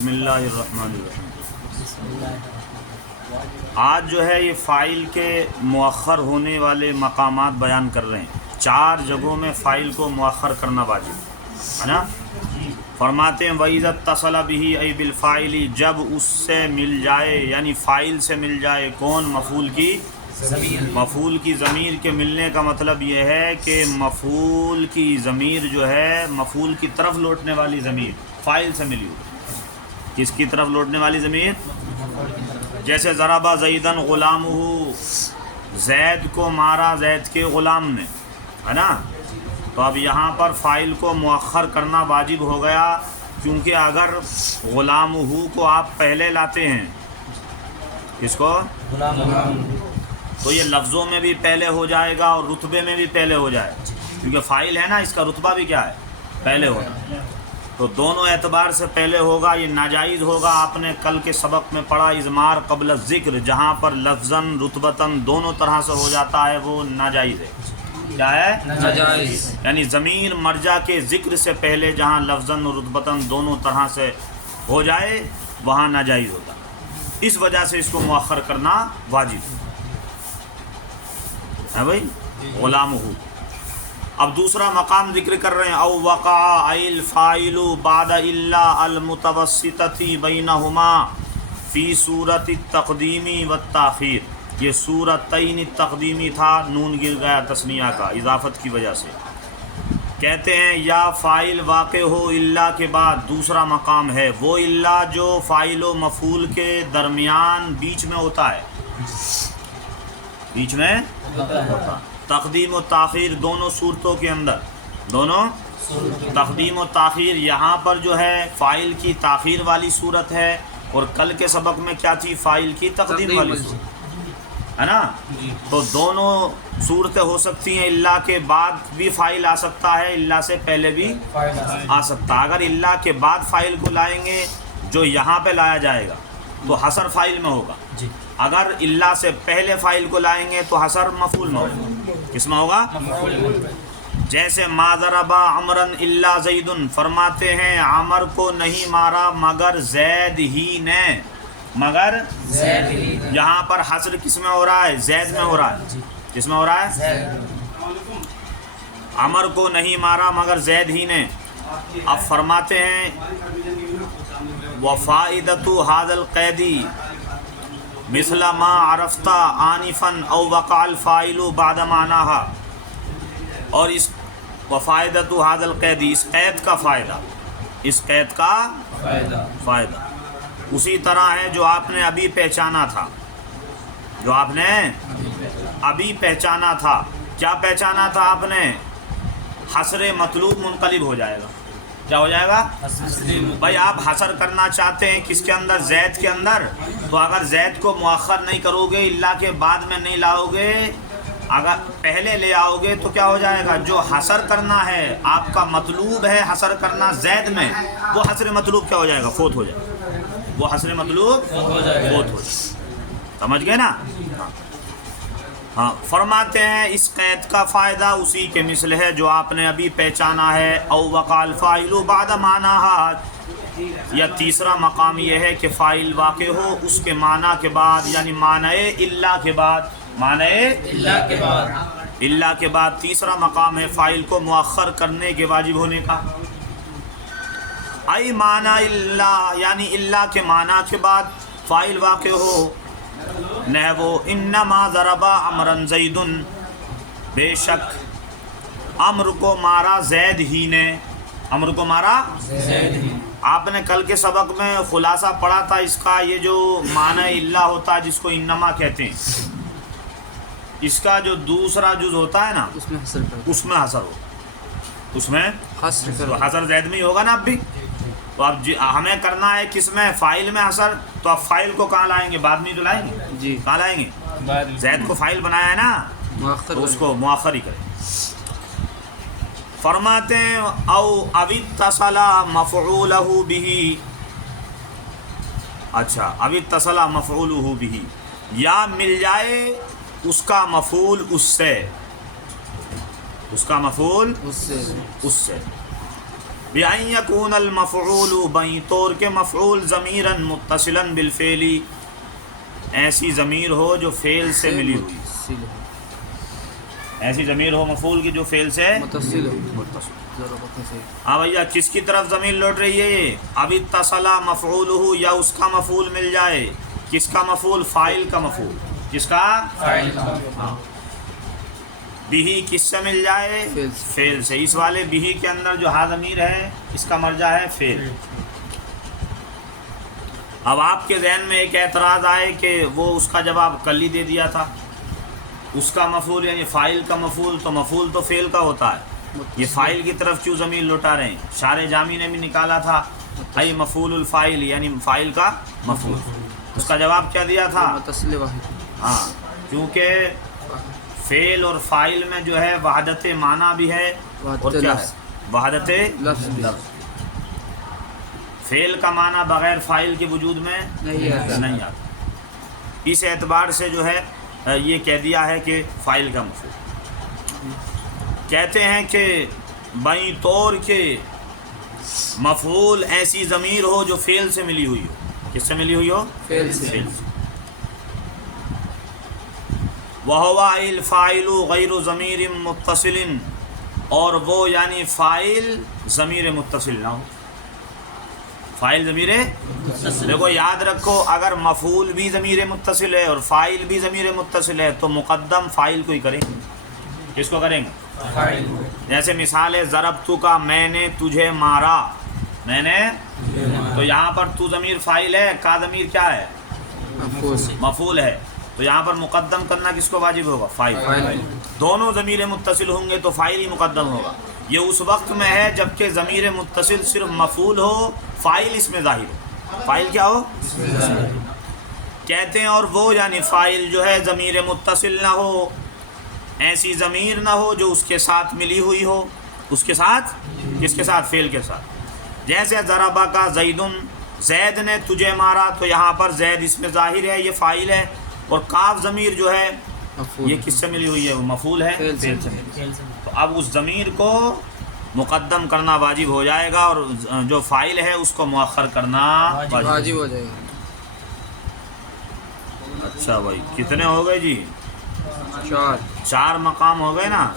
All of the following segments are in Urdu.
بسم اللہ الرحمن الرحیم۔ آج جو ہے یہ فاعل کے مؤخر ہونے والے مقامات بیان کر رہے ہیں۔ 4 جگہوں میں فاعل کو مؤخر کرنا واجب ہے نا۔ فرماتے ہیں وَإِذَا اتصل بِهِ أَيْ بِالْفَاعِلِ، جب اس سے مل جائے یعنی فاعل سے مل جائے کون؟ مفعول کی ضمیر۔ مفعول کی ضمیر کے ملنے کا مطلب یہ ہے کہ مفعول کی ضمیر جو ہے مفعول کی طرف لوٹنے والی ضمیر فاعل سے ملی ہوئی۔ کس کی طرف لوٹنے والی ضمیر؟ جیسے ضربہ زیدن غلامہ، زید کو مارا زید کے غلام نے، ہے نا۔ تو اب یہاں پر فاعل کو مؤخر کرنا واجب ہو گیا، کیونکہ اگر غلامہ کو آپ پہلے لاتے ہیں، کس کو؟ تو یہ لفظوں میں بھی پہلے ہو جائے گا اور رتبے میں بھی پہلے ہو جائے گا، کیونکہ فاعل ہے نا، اس کا رتبہ بھی کیا ہے؟ پہلے ہونا۔ تو دونوں اعتبار سے پہلے ہوگا، یہ ناجائز ہوگا۔ آپ نے کل کے سبق میں پڑھا اضمار قبل الذکر، جہاں پر لفظاً رتبتاً دونوں طرح سے ہو جاتا ہے وہ ناجائز ہے۔ کیا ہے؟ ناجائز۔ یعنی ضمیر مرجع کے ذکر سے پہلے جہاں لفظاً اور رتبتاً دونوں طرح سے ہو جائے وہاں ناجائز ہوتا ہے، اس وجہ سے اس کو مؤخر کرنا واجب ہے بھائی۔ غلام ہو۔ اب دوسرا مقام ذکر کر رہے ہیں، او وقع الفاعل بعد الا المتوسطۃ بینہما فی صورت التقدیم والتاخیر۔ یہ صورتین تقدیمی تھا، نون گر گیا تثنیہ کا اضافت کی وجہ سے۔ کہتے ہیں یا فاعل واقع ہو الا کے بعد دوسرا مقام ہے، وہ الا جو فاعل و مفعول کے درمیان بیچ میں ہوتا ہے، بیچ میں ہوتا۔ تقدیم و تاخیر دونوں صورتوں کے اندر، دونوں تقدیم و تاخیر، یہاں پر جو ہے فاعل کی تاخیر والی صورت ہے، اور کل کے سبق میں کیا تھی؟ فاعل کی تقدیم والی صورت ہے نا۔ تو دونوں صورتیں ہو سکتی ہیں، اللہ کے بعد بھی فاعل آ سکتا ہے، اللہ سے پہلے بھی آ سکتا ہے۔ اگر اللہ کے بعد فاعل کو لائیں گے جو یہاں پہ لایا جائے گا تو حصر فاعل میں ہوگا، اگر اللہ سے پہلے فاعل کو لائیں گے تو حصر مفعول میں ہوگا۔ کس میں ہوگا؟ جیسے ما ضرب عمرا الا زید، فرماتے ہیں عمر کو نہیں مارا مگر زید ہی نے، مگر زید ہی۔ یہاں پر حصر کس میں ہو رہا ہے؟ زید میں ہو رہا ہے۔ کس میں ہو رہا ہے؟ عمر کو نہیں مارا مگر زید ہی نے۔ اب فرماتے ہیں وفائدۃ ھذا القید مثل ما عرفت آنفا او وقع الفاعل بعد معناها، اور اس وفائدۃ ھذا القید، اس قید کا فائدہ، اس قید کا فائدہ اسی طرح ہے جو آپ نے ابھی پہچانا تھا، جو آپ نے ابھی پہچانا تھا۔ کیا پہچانا تھا آپ نے؟ حصر مطلوب منقلب ہو جائے گا۔ کیا ہو جائے گا؟ بھائی آپ حصر کرنا چاہتے ہیں کس کے اندر؟ زید کے اندر۔ تو اگر زید کو مؤخر نہیں کرو گے، اللہ کے بعد میں نہیں لاؤ گے، اگر پہلے لے آؤ گے تو کیا ہو جائے گا؟ جو حصر کرنا ہے، آپ کا مطلوب ہے حصر کرنا زید میں، وہ حصر مطلوب کیا ہو جائے گا؟ فوت ہو جائے گا۔ وہ حصر مطلوب فوت ہو جائے گا۔ سمجھ گئے نا؟ ہاں، فرماتے ہیں اس قید کا فائدہ اسی کے مثل ہے جو آپ نے ابھی پہچانا ہے۔ او وقع الفاعل بعد معناها، یا تیسرا مقام یہ ہے کہ فاعل واقع ہو اس کے معنی کے بعد، یعنی معنی اللہ کے بعد، معنی اللہ کے بعد تیسرا مقام ہے فاعل کو مؤخر کرنے کے واجب ہونے کا۔ ای معنی اللہ، یعنی اللہ کے معنی کے بعد فاعل واقع ہو، نحو انما ضرب عمرا زید، بے شک عمر کو مارا زید ہی نے، عمر کو مارا زید ہی۔ آپ نے کل کے سبق میں خلاصہ پڑھا تھا اس کا، یہ جو معنی اللہ ہوتا ہے جس کو انما کہتے ہیں، اس کا جو دوسرا جز ہوتا ہے نا اس میں حصر ہو، اس میں حصر زید میں ہی ہوگا نا اب بھی۔ تو اب ہمیں کرنا ہے کس میں؟ فاعل میں حصر۔ تو اب فاعل کو کہاں لائیں گے؟ بعد میں تو لائیں گے جی، کہاں لائیں گے؟ زید کو فاعل بنایا ہے نا، تو اس کو مؤخر ہی کریں۔ فرماتے ہیں او اتصل مفعولہ بہ، اچھا اتصل مفعولہ بہ، یا مل جائے اس کا مفعول اس سے، اس کا مفعول اس سے۔ بأن يكون المفعول بیں طور کے مفعول ضمیرا متصلا بالفعل، ایسی ضمیر ہو جو فعل سے ملی ہوئی، ایسی ضمیر ہو مفعول کی جو فعل سے متصل ہو. ہاں بھیا کس کی طرف ضمیر لوٹ رہی ہے یہ؟ اب اتصل مفعولہ، یا اس کا مفعول مل جائے. کس کا مفعول؟ فاعل کا مفعول. کس کا؟ فاعل. ہاں. بہی کس سے مل جائے؟ فعل. فعل سے. اس والے بہی کے اندر جو ہا ضمیر ہے اس کا مرجع ہے فعل. اب آپ کے ذہن میں ایک اعتراض آئے کہ وہ اس کا جواب کل ہی دے دیا تھا. اس کا مفعول یعنی فاعل کا مفعول، تو مفعول تو فعل کا ہوتا ہے، یہ فاعل کی طرف کیوں ضمیر لوٹا رہے ہیں؟ شارح جامی نے بھی نکالا تھا ای مفعول الفاعل یعنی فاعل کا مفعول. اس کا جواب کیا دیا تھا؟ متصل واحد. ہاں، کیونکہ فعل اور فاعل میں جو ہے وحدت معنی بھی ہے اور کیا ہے؟ وحدت لفظ بھی. فعل کا معنی بغیر فاعل کے وجود میں نہیں آتا. اس اعتبار سے جو ہے یہ کہہ دیا ہے کہ فاعل کا مفعول. کہتے ہیں کہ بیں طور کے مفعول ایسی ضمیر ہو جو فعل سے ملی ہوئی ہو. کس سے ملی ہوئی ہو؟ فعل سے. فعل سے. وَهُوَ الْفَاعِلُ غَيْرُ ضَمِيرٍ مُتَّصِلٍ، اور وہ یعنی فاعل ضمیر متصل نہ ہو. فاعل ضمیر دیکھو یاد رکھو، اگر مفعول بھی ضمیر متصل ہے اور فاعل بھی ضمیر متصل ہے تو مقدم فاعل کو ہی کریں گے. کس کو کریں گے؟ فاعل. جیسے مثال ہے ضربتو کا، میں نے تجھے مارا. میں نے، تو یہاں پر تو ضمیر فاعل ہے، کا ضمیر کیا ہے؟ مفعول ہے. تو یہاں پر مقدم کرنا کس کو واجب ہوگا؟ فاعل. دونوں ضمیر متصل ہوں گے تو فاعل ہی مقدم ہوگا. یہ اس وقت میں ہے جبکہ ضمیر متصل صرف مفعول ہو، فاعل اس میں ظاہر ہو. فاعل کیا ہو؟ کہتے ہیں اور وہ یعنی فاعل جو ہے ضمیر متصل نہ ہو، ایسی ضمیر نہ ہو جو اس کے ساتھ ملی ہوئی ہو. اس کے ساتھ، کس کے ساتھ؟ فعل کے ساتھ. جیسے ضربہ کا زیدن، زید نے تجھے مارا، تو یہاں پر زید اس میں ظاہر ہے، یہ فاعل ہے. اور کاف ضمیر جو ہے یہ کس سے ملی ہوئی ہے؟ وہ مفعول ہے. تو اب اس ضمیر کو مقدم کرنا واجب ہو جائے گا اور جو فاعل ہے اس کو مؤخر کرنا واجب ہو جائے گا. اچھا بھائی کتنے ہو گئے جی؟ 4 مقام ہو گئے نا.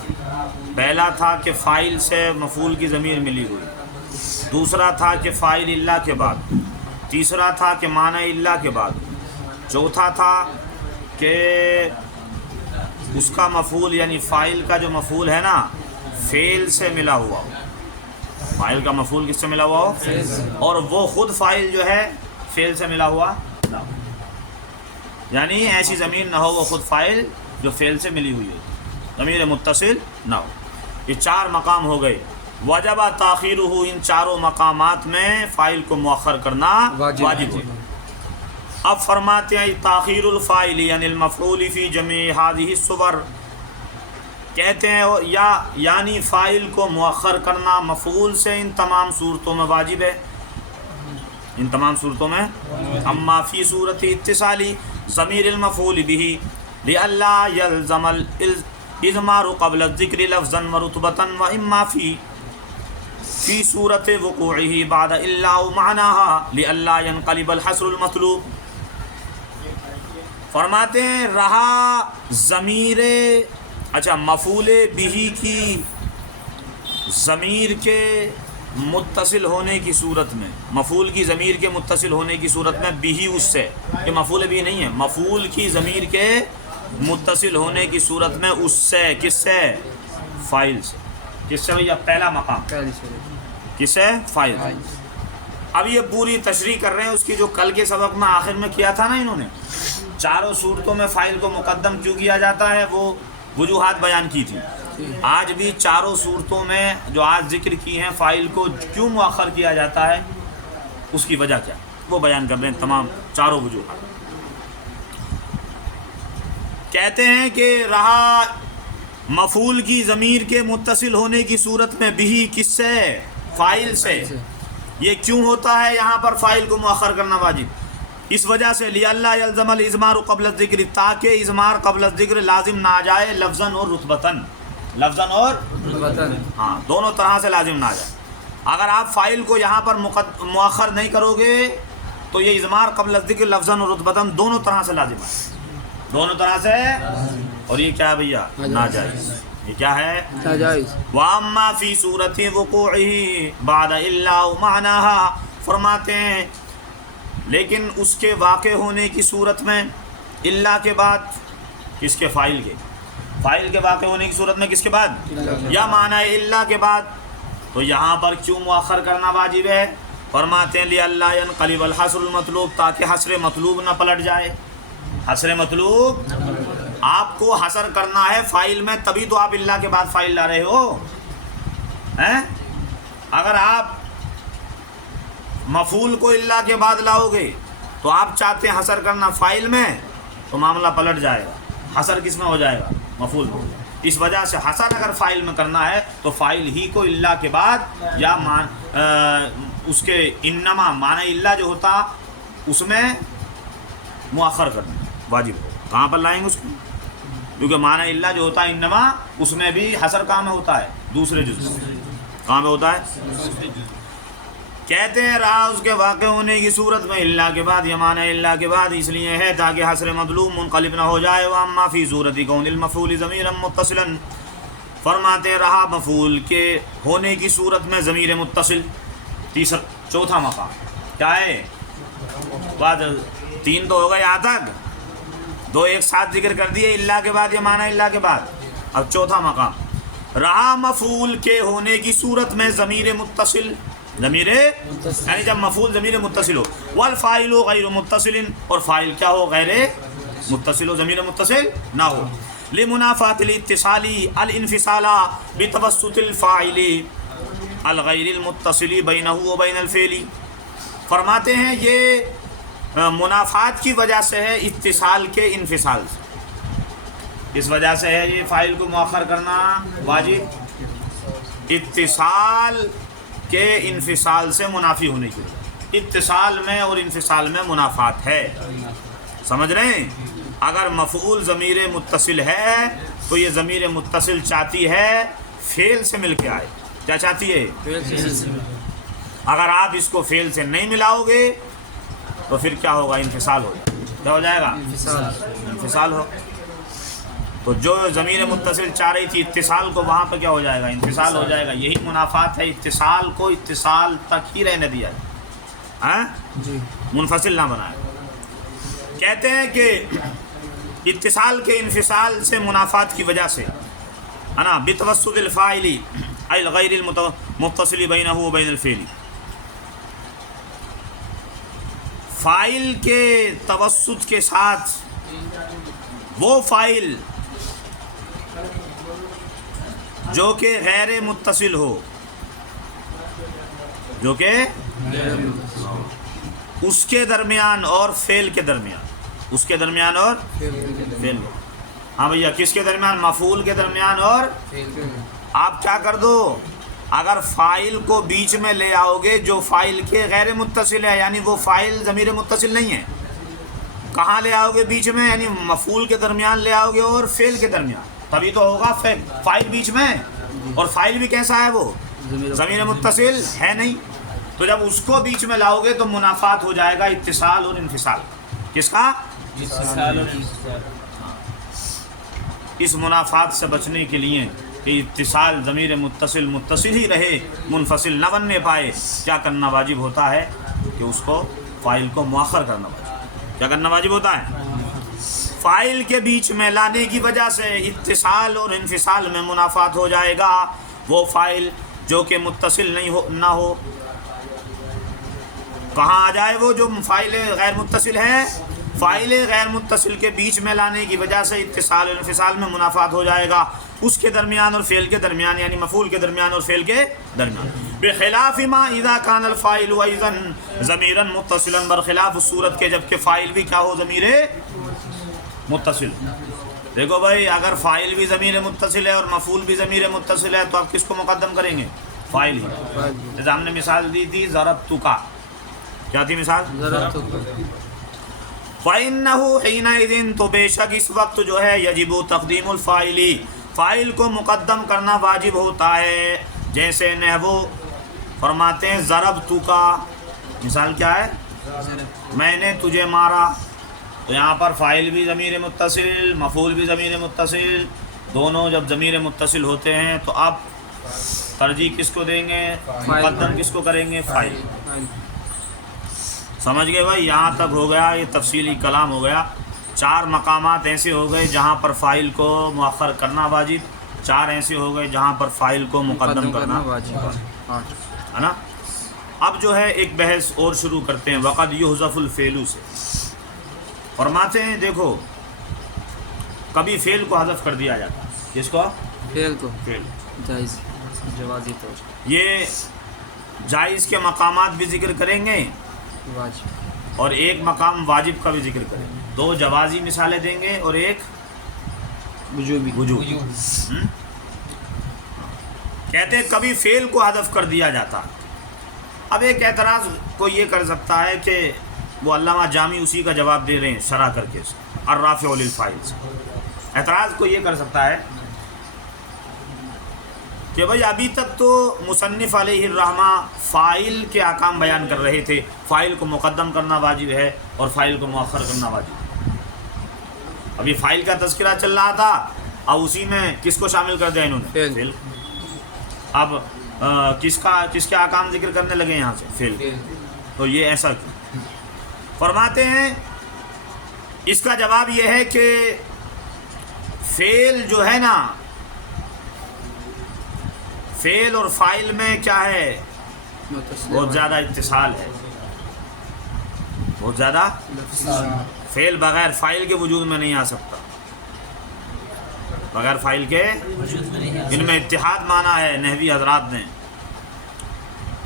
پہلا تھا کہ فاعل سے مفعول کی ضمیر ملی ہوئی، دوسرا تھا کہ فاعل اللہ کے بعد، تیسرا تھا کہ معنی اللہ کے بعد، چوتھا تھا کہ اس کا مفعول یعنی فاعل کا جو مفعول ہے نا فعل سے ملا ہوا ہو. فاعل کا مفعول کس سے ملا ہوا ہو؟ اور وہ خود فاعل جو ہے فعل سے ملا ہوا نہ ہو، یعنی ایسی ضمیر نہ ہو وہ خود فاعل جو فعل سے ملی ہوئی ہو، ضمیر متصل نہ ہو. یہ 4 مقام ہو گئے. وجب تاخیرہ، ان چاروں مقامات میں فاعل کو مؤخر کرنا واجب ہے. اب فرماتے ہیں تاخیر الفاعل یعنی المفعول فی جمیع هذه الصور، کہتے ہیں یعنی فاعل کو مؤخر کرنا مفعول سے ان تمام صورتوں میں واجب ہے. ان تمام صورتوں میں. اما فی صورت اتصالی ضمیر المفعول به لئلا یلزم الاضمار قبل الذکر لفظا ورتبة، واما فی صورت وقوعه بعد الا معناها لئلا ينقلب الحصر المطلوب. فرماتے ہیں رہا ضمیر مفعول بہ کی ضمیر کے متصل ہونے کی صورت میں، مفعول کی ضمیر کے متصل ہونے کی صورت میں بہ اس سے، یہ مفعول بھی نہیں ہے، مفعول کی ضمیر کے متصل ہونے کی صورت میں اس سے، کس سے؟ فاعل سے. کس سے بھیا؟ پہلا مقام کس سے؟ فاعل. اب یہ پوری تشریح کر رہے ہیں اس کی جو کل کے سبق میں آخر میں کیا تھا نا انہوں نے. چاروں صورتوں میں فاعل کو مقدم کیوں کیا جاتا ہے وہ وجوہات بیان کی تھی. آج بھی چاروں صورتوں میں جو آج ذکر کی ہیں فاعل کو کیوں مؤخر کیا جاتا ہے اس کی وجہ کیا وہ بیان کر رہے ہیں تمام چاروں وجوہات. کہتے ہیں کہ رہا مفعول کی ضمیر کے متصل ہونے کی صورت میں بھی کس سے؟ فاعل سے. یہ کیوں ہوتا ہے یہاں پر فاعل کو مؤخر کرنا واجب؟ اس وجہ سے لِأَلَّا يَلْزَمَ الْإِضْمَارُ قَبْلَ الذِّكْرِ، تاکہ اضمار قبل الذکر لازم نہ آ جائے لفظاً اور رتبتاً. لفظاً اور ہاں دونوں طرح سے لازم نہ آ جائے. اگر آپ فائل کو یہاں پر مؤخر نہیں کرو گے تو یہ اضمار قبل الذکر لفظاً اور رتبتاً دونوں طرح سے لازم ہے، دونوں طرح سے، اور یہ کیا ہے بھیا؟ ناجائز، یہ کیا ہے؟ ناجائز۔ وَأَمَّا فِي صُورَةِ وُقُوعِهِ بَعْدَ إِلَّا وَمَعْنَاهَا، فرماتے ہیں لیکن اس کے واقع ہونے کی صورت میں، اللہ کے بعد، کس کے؟ فائل کے، فائل کے واقع ہونے کی صورت میں کس کے بعد؟ یا معنی اللہ کے بعد، تو یہاں پر کیوں مؤخر کرنا واجب ہے؟ فرماتے ہیں لِأَلَّا يَنْقَلِبَ الْحَصْرُ الْمَطْلُوبُ، تاکہ حصر مطلوب نہ پلٹ جائے، حصر مطلوب، آپ کو حصر کرنا ہے فائل میں، تبھی تو آپ اللہ کے بعد فائل لا رہے ہو ہیں؟ اگر آپ مفعول کو اللہ کے بعد لاؤ گے تو آپ چاہتے ہیں حصر کرنا فائل میں، تو معاملہ پلٹ جائے گا، حصر کس میں ہو جائے گا؟ مفعول میں۔ اس وجہ سے حصر اگر فائل میں کرنا ہے تو فائل ہی کو اللہ کے بعد یا اس کے انما معنی اللہ جو ہوتا اس میں مؤخر کرنا واجب ہو۔ کہاں پر لائیں گے اس کو؟ کیونکہ معنی اللہ جو ہوتا ہے انما، اس میں بھی حصر کہاں میں ہوتا ہے؟ دوسرے جز میں۔ کہاں میں ہوتا ہے؟ کہتے ہیں رہا اس کے واقع ہونے کی صورت میں اللہ کے بعد یا معنی اللہ کے بعد، اس لیے ہے تاکہ حصر مطلوب منقلب نہ ہو جائے۔ وَأَمَّا فِي صُورَةِ كَوْنِ الْمَفْعُولِ ضَمِيرًا مُتَّصِلًا، فرماتے رہا مفعول کے ہونے کی صورت میں ضمیر متصل، چوتھا مقام کیا ہے؟ بعد تین تو ہو گئے یہاں تک، دو ایک ساتھ ذکر کر دیے اللہ کے بعد یا معنی اللہ کے بعد، اب چوتھا مقام رہا مفعول کے ہونے کی صورت میں ضمیر متصل، ضمیر یعنی جب مفعول ضمیر متصل ہو، والفاعل غیر متصل، اور فاعل کیا ہو؟ غیر متصل ہو، ضمیر متصل نہ ہو، لمنافات الاتصال الانفصال بتوسط الفاعل الغیر المتصل بینہ و بین الفعل، فرماتے ہیں یہ منافات کی وجہ سے ہے، اتصال کے انفصال سے، اس وجہ سے ہے یہ فاعل کو مؤخر کرنا واجب، اتصال کے انفصال سے منافی ہونے کی وجہ، اتصال میں اور انفصال میں منافات ہے، سمجھ رہے ہیں؟ اگر مفعول ضمیر متصل ہے تو یہ ضمیر متصل چاہتی ہے فعل سے مل کے آئے، کیا چاہتی ہے؟ اگر آپ اس کو فعل سے نہیں ملاؤ گے تو پھر کیا ہوگا؟ انفصال ہو جائے گا، کیا ہو جائے گا؟ انفصال ہو، تو جو ضمیر متصل چاہ رہی تھی اتصال کو، وہاں پہ کیا ہو جائے گا؟ انفصال ہو جائے گا۔ یہی منافات ہے، اتصال کو اتصال تک ہی رہنے دیا ہے، منفصل نہ بنایا۔ کہتے ہیں کہ اتصال کے انفصال سے منافات کی وجہ سے ہے نا، بتوسط الفاعل الغیر المتصل بینہ و بین الفعل، فاعل کے توسط کے ساتھ وہ فاعل جو کہ غیر متصل ہو، جو کہ اس کے درمیان اور فعل کے درمیان، اس کے درمیان اور فعل، ہاں بھیا کس کے درمیان؟ مفعول کے درمیان اور، آپ کیا کر دو، اگر فاعل کو بیچ میں لے آؤ گے جو فاعل کے غیر متصل ہے، یعنی وہ فاعل ضمیر متصل نہیں ہے، کہاں لے آؤ گے؟ بیچ میں، یعنی مفعول کے درمیان لے آؤ گے اور فعل کے درمیان، تبھی تو ہوگا فاعل بیچ میں، اور فاعل بھی کیسا ہے؟ وہ ضمیر متصل ہے نہیں، تو جب اس کو بیچ میں لاؤ گے تو منافات ہو جائے گا اتصال اور انفصال، کس کا؟ اس منافات سے بچنے کے لیے کہ اتصال ضمیر متصل متصل ہی رہے، منفصل نہ بننے پائے، کیا کرنا واجب ہوتا ہے کہ اس کو فاعل کو مؤخر کرنا واجب، کیا کرنا واجب ہوتا ہے؟ فاعل کے بیچ میں لانے کی وجہ سے اتصال اور انفصال میں منافات ہو جائے گا، وہ فاعل جو کہ متصل نہ ہو، کہاں آ جائے؟ وہ جو فاعل غیر متصل ہے، فاعل غیر متصل کے بیچ میں لانے کی وجہ سے اتصال اور انفصال میں منافات ہو جائے گا، اس کے درمیان اور فعل کے درمیان، یعنی مفعول کے درمیان اور فعل کے درمیان، بخلاف ما اذا كان الفاعل ايضا ضميرا متصلا، برخلاف اس صورت کے جب کہ فاعل بھی کیا ہو؟ ضمیر متصل۔ دیکھو بھائی، اگر فاعل بھی ضمیر متصل ہے اور مفعول بھی ضمیر متصل ہے تو آپ کس کو مقدم کریں گے؟ فاعل ہی۔ جیسے ہم نے مثال دی تھی ضربتک، کیا تھی مثال؟ فَإِنَّهُ حِينَئِذٍ، تو بے شک اس وقت جو ہے یجب تقدیم الفاعل، فاعل کو مقدم کرنا واجب ہوتا ہے، جیسے نحو فرماتے ہیں ضربتو کا مثال کیا ہے؟ میں نے تجھے مارا. تو یہاں پر فاعل بھی ضمیر متصل، مفعول بھی ضمیر متصل، دونوں جب ضمیر متصل ہوتے ہیں تو اب ترجیح کس کو دیں گے؟ مقدم کس کو کریں گے؟ فاعل. سمجھ گئے بھائی؟ یہاں تک ہو گیا، یہ تفصیلی کلام ہو گیا. 4 مقامات ایسے ہو گئے جہاں پر فاعل کو مؤخر کرنا واجب، 4 ایسے ہو گئے جہاں پر فاعل کو مقدم کرنا واجب ہے نا. اب جو ہے ایک بحث اور شروع کرتے ہیں وقد یحذف الفعل سے. فرماتے ہیں دیکھو کبھی فعل کو حذف کر دیا جاتا ہے. کس کو؟ فعل کو. فعل. جائز جوازی طور یہ جائز کے مقامات بھی ذکر کریں گے واجب اور ایک مقام واجب کا بھی ذکر کریں گے. 2 جوازی مثالیں دیں گے اور ایک وجوبی. وجوب. کہتے ہیں کبھی فعل کو حذف کر دیا جاتا. اب ایک اعتراض کو یہ کر سکتا ہے کہ وہ علامہ جامی اسی کا جواب دے رہے ہیں شرح کر کے الرافع للفاعل سے. اعتراض کو یہ کر سکتا ہے کہ بھائی ابھی تک تو مصنف علیہ الرحمہ فاعل کے احکام بیان کر رہے تھے. فاعل کو مقدم کرنا واجب ہے اور فاعل کو مؤخر کرنا واجب ہے. ابھی فاعل کا تذکرہ چل رہا تھا اور اسی میں کس کو شامل کر دیا انہوں نے؟ فعل. اب کس کے احکام ذکر کرنے لگے یہاں سے؟ فعل. تو یہ ایسا کیوں؟ فرماتے ہیں اس کا جواب یہ ہے کہ فعل جو ہے نا، فعل اور فاعل میں کیا ہے؟ بہت زیادہ اتصال ہے، بہت زیادہ. فعل بغیر فاعل کے وجود میں نہیں آ سکتا، بغیر فاعل کے ان میں اتحاد مانا ہے نحوی حضرات نے.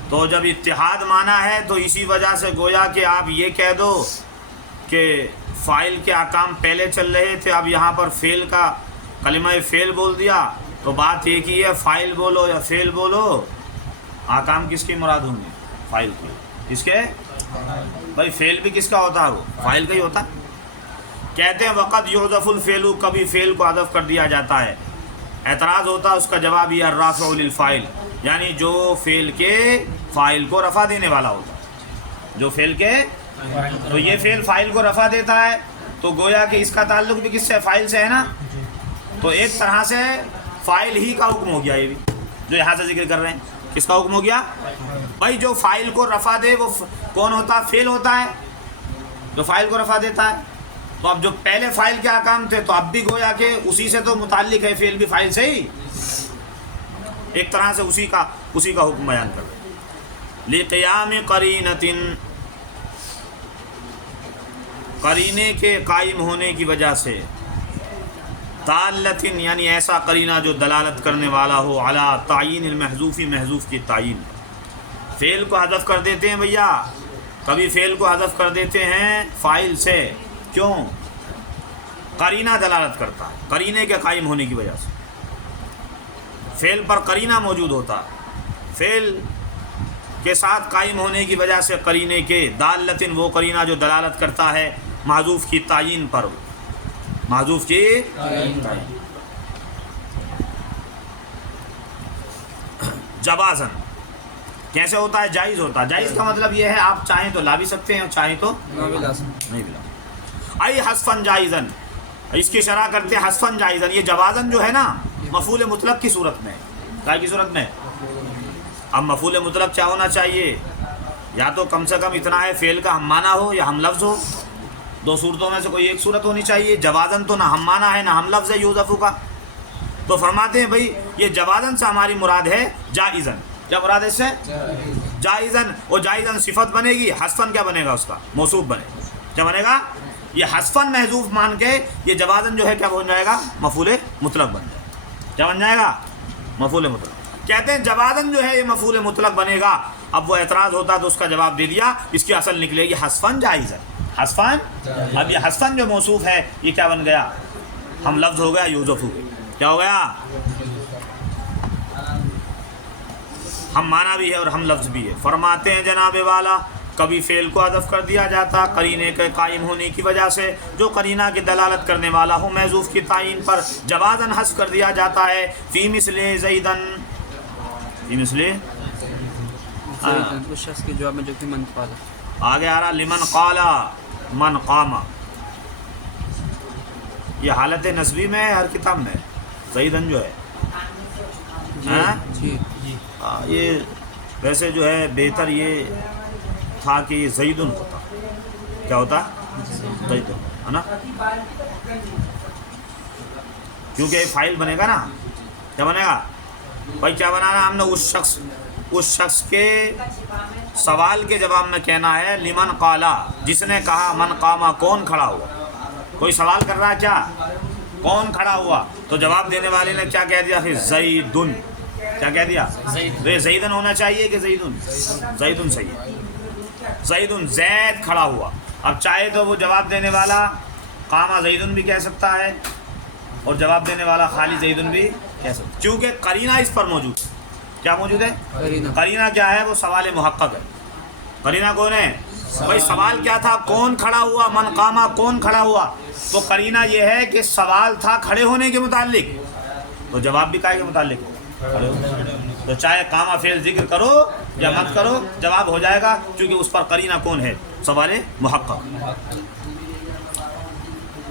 تو جب اتحاد مانا ہے تو اسی وجہ سے گویا کہ آپ یہ کہہ دو کہ فاعل کے احکام پہلے چل رہے تھے، اب یہاں پر فعل کا کلمہ فعل بول دیا تو بات ایک ہی ہے، فاعل بولو یا فعل بولو، احکام کس کی مراد ہوں گے؟ فاعل کی. کس کے؟ بھائی فعل بھی کس کا ہوتا ہے؟ وہ فاعل کا ہی ہوتا ہے. کہتے ہیں وقد یحذف الفعل، کبھی فعل کو حذف کر دیا جاتا ہے. اعتراض ہوتا ہے، اس کا جواب یہ الرافع للفاعل، یعنی جو فعل کے فاعل کو رفع دینے والا ہوتا ہے. جو فعل کے، تو یہ فعل فاعل کو رفع دیتا ہے تو گویا کہ اس کا تعلق بھی کس سے؟ فاعل سے ہے نا. تو ایک طرح سے فاعل ہی کا حکم ہو گیا. یہ بھی جو یہاں سے ذکر کر رہے ہیں کس کا حکم ہو گیا؟ بھائی جو فاعل کو رفع دے وہ کون ہوتا ہے؟ فعل ہوتا ہے جو فاعل کو رفع دیتا ہے. تو اب جو پہلے فاعل کے احکام تھے تو اب بھی گویا کہ اسی سے تو متعلق ہے، فعل بھی فاعل سے ہی ایک طرح سے اسی کا حکم بیان کر رہے ہیں. لقیام قرینۃ، قرینے کے قائم ہونے کی وجہ سے، دالۃ یعنی ایسا قرینہ جو دلالت کرنے والا ہو، علی تعیین المحذوف، محذوف کی تعیین. فعل کو حذف کر دیتے ہیں بھیا، کبھی فعل کو حذف کر دیتے ہیں فاعل سے. کیوں؟ قرینہ دلالت کرتا ہے، قرینے کے قائم ہونے کی وجہ سے. فعل پر قرینہ موجود ہوتا ہے، فعل کے ساتھ قائم ہونے کی وجہ سے قرینے کے. دالۃ وہ قرینہ جو دلالت کرتا ہے محذوف کی تعیین پر، محذوف کی تعیین. جوازن کیسے ہوتا ہے؟ جائز ہوتا ہے. جائز کا مطلب یہ ہے آپ چاہیں تو لا بھی سکتے ہیں اور چاہیں تو نہیں بھی لا. ای حذفن جائزن، اس کی شرح کرتے ہیں حذفن جائزن. یہ جوازن جو ہے نا مفعول مطلق کی صورت میں، کیا کی صورت میں؟ اب مفعول مطلق کیا ہونا چاہیے؟ یا تو کم سے کم اتنا ہے فعل کا ہم معنی ہو یا ہم لفظ ہو. 2 صورتوں میں سے کوئی ایک صورت ہونی چاہیے. جوازن تو نہ ہم معنی ہے نہ ہم لفظ ہے یوزفو کا. تو فرماتے ہیں بھائی یہ جوازن سے ہماری مراد ہے جائزن. کیا مراد ہے اس سے؟ جائزن. اور جائزن صفت بنے گی، حذفن کیا بنے گا؟ اس کا موصوف بنے گا. کیا بنے گا؟ یہ حذفن محذوف مان کے یہ جوازن جو ہے کیا بن جائے گا؟ مفعول مطلق بن جائے گا. کیا بن جائے گا؟ مفعول مطلق. کہتے ہیں جوازن جو ہے یہ مفعول مطلق بنے گا. اب وہ اعتراض ہوتا تو اس کا جواب دے دیا، اس کی اصل نکلے گی حذفن جائزن. حذفن، اب یہ حذفن جو موصوف ہے یہ کیا بن گیا؟ ہم لفظ ہو گیا یوزفو. کیا ہو گیا؟ ہم معنی بھی ہے اور ہم لفظ بھی ہے. فرماتے ہیں جناب والا کبھی فعل کو حذف کر دیا جاتا قرینے کے قائم ہونے کی وجہ سے، جو قرینہ کی دلالت کرنے والا ہو محذوف کی تعیین پر. جوازن حذف کر دیا جاتا ہے فی مثل زیدن، فی مثل زیدن اس شخص کے جواب میں جو کہ من قالا. آگے آ رہا لمن قالا من قاما. یہ حالت نصبی میں ہے ہر کتاب میں زیدن جو ہے. ہاں؟ جی یہ ویسے جو ہے بہتر یہ تھا کہ یہ زیدن ہوتا. کیا ہوتا؟ زیدن ہے نا، کیونکہ یہ فائل بنے گا نا. کیا بنے گا بھائی؟ کیا بنانا ہم نے؟ اس شخص کے سوال کے جواب میں کہنا ہے لمن قالا، جس نے کہا من قاما، کون کھڑا ہوا. کوئی سوال کر رہا ہے کیا؟ کون کھڑا ہوا؟ تو جواب دینے والے نے کیا کہہ دیا؟ زیدن. کیا کہہ دیا؟ زیدن ہونا چاہیے کہ زیدن؟ زیدن صحیح ہے. زیدن زید کھڑا ہوا. اب چاہے تو وہ جواب دینے والا قاما زیدن بھی کہہ سکتا ہے اور جواب دینے والا خالی زیدن بھی کہہ سکتا ہے، کیونکہ قرینہ اس پر موجود ہے. کیا موجود ہے؟ قرینہ کیا ہے؟ وہ سوال محقق ہے. قرینہ کون ہے بھائی؟ سوال کیا تھا؟ کون کھڑا ہوا؟ من قاما، کون کھڑا ہوا. تو قرینہ یہ ہے کہ سوال تھا کھڑے ہونے کے متعلق، تو جواب بھی کائے کے متعلق ہو؟ کھڑے ہونے. تو چاہے قاما فعل ذکر کرو یا مت کرو جواب ہو جائے گا، کیونکہ اس پر قرینہ کون ہے؟ سوال محقق.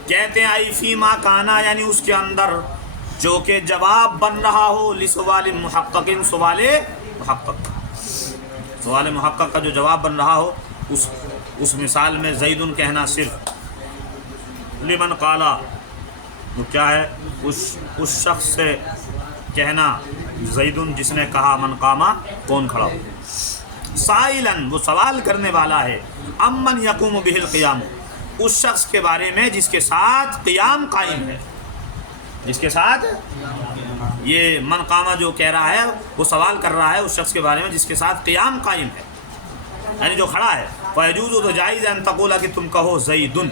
کہتے ہیں ای فی ما کانا، یعنی اس کے اندر جو کہ جواب بن رہا ہو لسوال محقق، سوال محقق، سوال محقق کا جو جواب بن رہا ہو، اس مثال میں زیدن کہنا صرف لمن قالا تو کیا ہے؟ اس شخص سے کہنا زیدن جس نے کہا من قاما، کون کھڑا ہو. سائلن، وہ سوال کرنے والا ہے. امن یقوم بہ القیام، اس شخص کے بارے میں جس کے ساتھ قیام قائم ہے. جس کے ساتھ یہ من قامہ جو کہہ رہا ہے وہ سوال کر رہا ہے اس شخص کے بارے میں جس کے ساتھ قیام قائم ہے، یعنی جو کھڑا ہے. فیجوز، تو جائز ہے ان تقولا کہ تم کہو زیدن.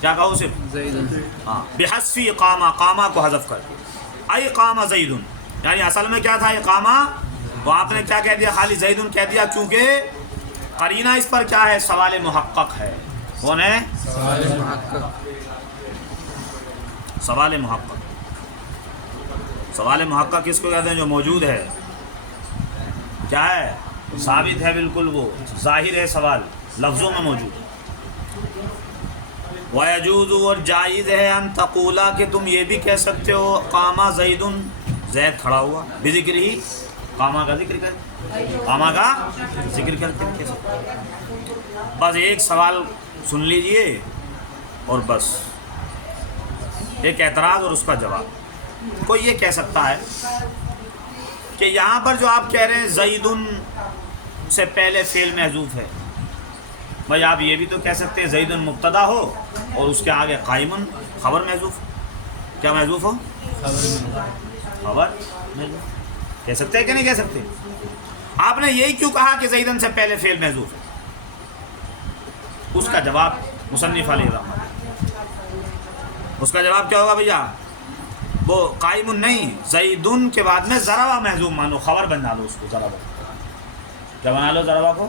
کیا کہو؟ صرف زیدن. ہاں، بحذف قامہ، قامہ کو حذف کر. ای قامہ زیدن، یعنی اصل میں کیا تھا؟ یہ قامہ، تو آپ نے کیا کہہ دیا؟ خالی زیدن کہہ دیا، کیونکہ قرینہ اس پر کیا ہے؟ سوال محقق ہے. کون ہے؟ سوال محقق. سوال محقق کس کو کہتے ہیں؟ جو موجود ہے. کیا ہے؟ ثابت ہے بالکل، وہ ظاہر ہے، سوال لفظوں میں موجود. وَيَجُوزُ، اور جائز ہے ان تقولا کہ تم یہ بھی کہہ سکتے ہو قاما زیدن، زید کھڑا ہوا، بذکر ہی، قاما کا ذکر کر، قاما کا ذکر کر کے کہہ سکتے ہو. بس ایک سوال سن لیجئے اور بس ایک اعتراض اور اس کا جواب. کوئی یہ کہہ سکتا ہے کہ یہاں پر جو آپ کہہ رہے ہیں زیدن سے پہلے فعل محذوف ہے، بھائی آپ یہ بھی تو کہہ سکتے ہیں زیدن مبتدا ہو اور اس کے آگے قائمن خبر محذوف. کیا محذوف ہو؟ خبر محذوف. کہہ سکتے ہیں کہ نہیں کہہ سکتے؟ آپ نے یہی کیوں کہا کہ زیدن سے پہلے فعل محذوف ہے؟ اس کا جواب مصنف علیہ الرحمۃ، اس کا جواب کیا ہوگا بھیا؟ وہ قائم نہیں، زیدن کے بعد میں ضربہ محذوف مانو، خبر بنا لو اس کو. ضربہ کیا بنا لو؟ ضربہ کو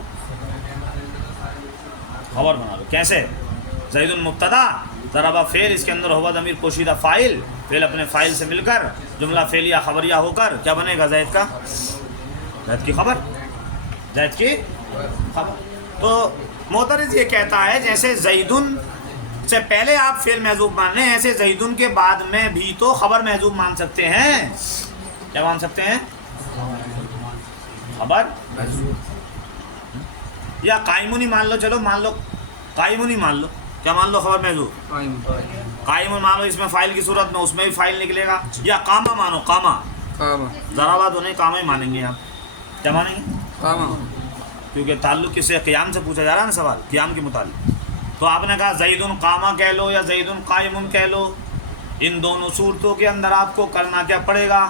خبر بنا لو. کیسے؟ زیدن مبتدا، ضربہ فعل، اس کے اندر ہوگا ضمیر پوشیدہ فاعل، فعل اپنے فاعل سے مل کر جملہ فعلیہ خبریہ ہو کر کیا بنے گا؟ زید کا، زید کی خبر، زید کی خبر. تو معترض یہ کہتا ہے جیسے زیدن سے پہلے آپ فعل محذوف مان رہے ہیں، ایسے زیدن کے بعد میں بھی تو خبر محذوف مان سکتے ہیں. کیا مان سکتے ہیں؟ خبر یا قائمون ہی مان لو. چلو مان لو قائمون ہی مان لو. کیا مان لو؟ خبر محذوف. قائمون مان لو، اس میں فاعل کی صورت میں، اس میں بھی فاعل نکلے گا. یا قامہ مانو، قامہ، ذرا بعد انہیں قامہ ہی مانیں گے. آپ کیا مانیں گے؟ قامہ، کیونکہ تعلق کس سے؟ قیام سے پوچھا جا رہا ہے نا سوال، قیام کے متعلق. تو آپ نے کہا زیدن قامہ کہہ لو یا زیدن قائمون کہہ لو، ان دونوں صورتوں کے اندر آپ کو کرنا کیا پڑے گا؟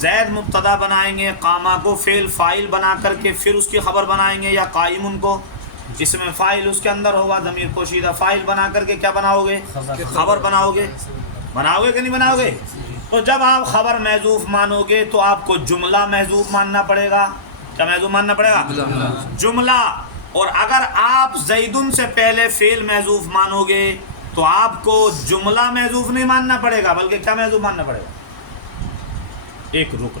زید مبتدا بنائیں گے، قامہ کو فعل فاعل بنا کر کے پھر اس کی خبر بنائیں گے، یا قائمون کو جس میں فاعل اس کے اندر ہوگا ضمیر پوشیدہ فاعل بنا کر کے کیا بناؤ گے؟ خبر بناؤ گے. بناؤ گے کہ نہیں بناؤ گے؟ تو جب آپ خبر محذوف مانو گے تو آپ کو جملہ محذوف ماننا پڑے گا. کیا محذوف ماننا پڑے گا؟ جملہ. اور اگر آپ زیدن سے پہلے فعل محذوف مانو گے تو آپ کو جملہ محذوف نہیں ماننا پڑے گا، بلکہ کیا محذوف ماننا پڑے گا؟ ایک رکن.